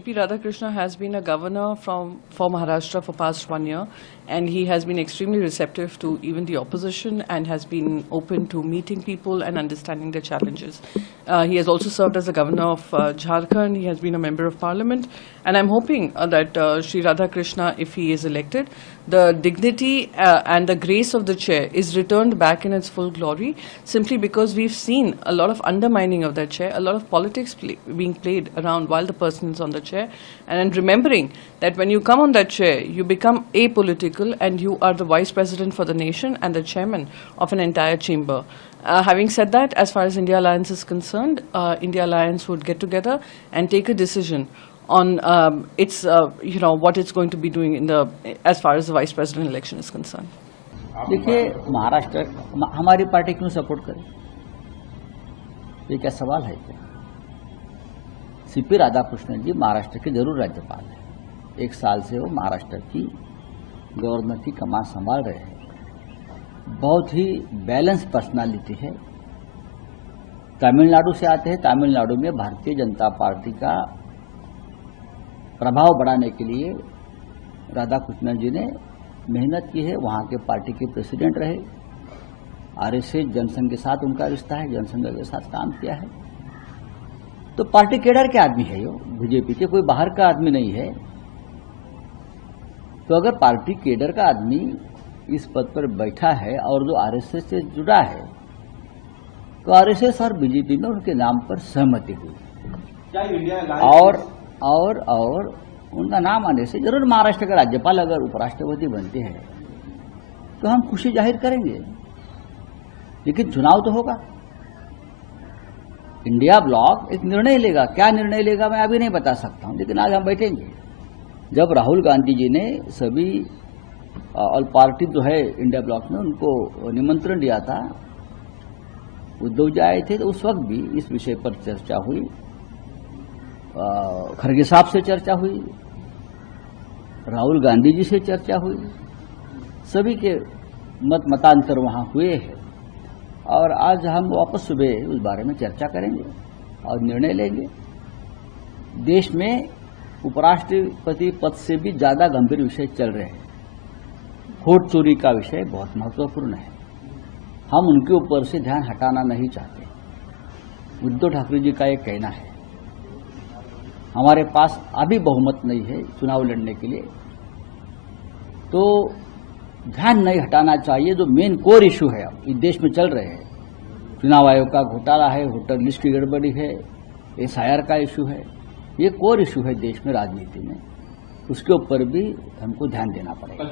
P. Radhakrishna has been a governor for Maharashtra for past 1 year, and he has been extremely receptive to even the opposition and has been open to meeting people and understanding their challenges. He has also served as the governor of Jharkhand. He has been a member of parliament, and I'm hoping that Sri Radhakrishna, if he is elected, the dignity and the grace of the chair is returned back in its full glory, simply because we've seen a lot of undermining of that chair, a lot of politics being played around while the person is on the chair, and remembering that when you come on that chair, you become apolitical and you are the vice president for the nation and the chairman of an entire chamber. Having said that, as far as India Alliance is concerned, India Alliance would get together and take a decision on its, what it's going to be doing in the, as far as the vice president election is concerned. देखिए, महाराष्ट्र हमारी party क्यों support करे, ये क्या सवाल है क्या? CP Radhakrishnan जी महाराष्ट्र के जरूर राज्यपाल हैं। 1 साल से वो महाराष्ट्र की गवर्नर की कमान संभाल रहे हैं। बहुत ही बैलेंस पर्सनालिटी है। तमिलनाडु से आते हैं। तमिलनाडु में भारतीय जनता पार्टी का प्रभाव बढ़ाने के लिए राधाकृष्णन जी ने मेहनत की है। वहां के पार्टी के प्रेसिडेंट रहे। आरएसएस जनसंघ के साथ उनका रिश्ता है, जनसंघ के साथ काम किया है। तो पार्टी केडर के आदमी है, यो बीजेपी के, कोई बाहर का आदमी नहीं है। तो अगर पार्टी केडर का आदमी इस पद पर बैठा है और जो आरएसएस से जुड़ा है, तो आरएसएस और बीजेपी में उनके नाम पर सहमति हुई और उनका नाम आने से जरूर महाराष्ट्र का राज्यपाल अगर उपराष्ट्रपति बनते हैं तो हम खुशी जाहिर करेंगे, लेकिन चुनाव तो होगा। इंडिया ब्लॉक एक निर्णय लेगा। क्या निर्णय लेगा मैं अभी नहीं बता सकता हूं, लेकिन आज हम बैठेंगे। जब राहुल गांधी जी ने सभी ऑल पार्टी जो है इंडिया ब्लॉक में उनको निमंत्रण दिया था, उद्धव जी आए थे, तो उस वक्त भी इस विषय पर चर्चा हुई। खड़गे साहब से चर्चा हुई, राहुल गांधी जी से चर्चा हुई। सभी के मतांतर वहां हुए हैं और आज हम वापस सुबह उस बारे में चर्चा करेंगे और निर्णय लेंगे। देश में उपराष्ट्रपति पद से भी ज्यादा गंभीर विषय चल रहे हैं। वोट चोरी का विषय बहुत महत्वपूर्ण है। हम उनके ऊपर से ध्यान हटाना नहीं चाहते। उद्धव ठाकरे जी का ये कहना है, हमारे पास अभी बहुमत नहीं है चुनाव लड़ने के लिए, तो ध्यान नहीं हटाना चाहिए। जो मेन कोर इशू है अब इस देश में चल रहे हैं, चुनाव आयोग का घोटाला है, वोटर लिस्ट की गड़बड़ी है, एसआईआर का इशू है, ये कोर इशू है देश में, राजनीति में। उसके ऊपर भी हमको ध्यान देना पड़ेगा।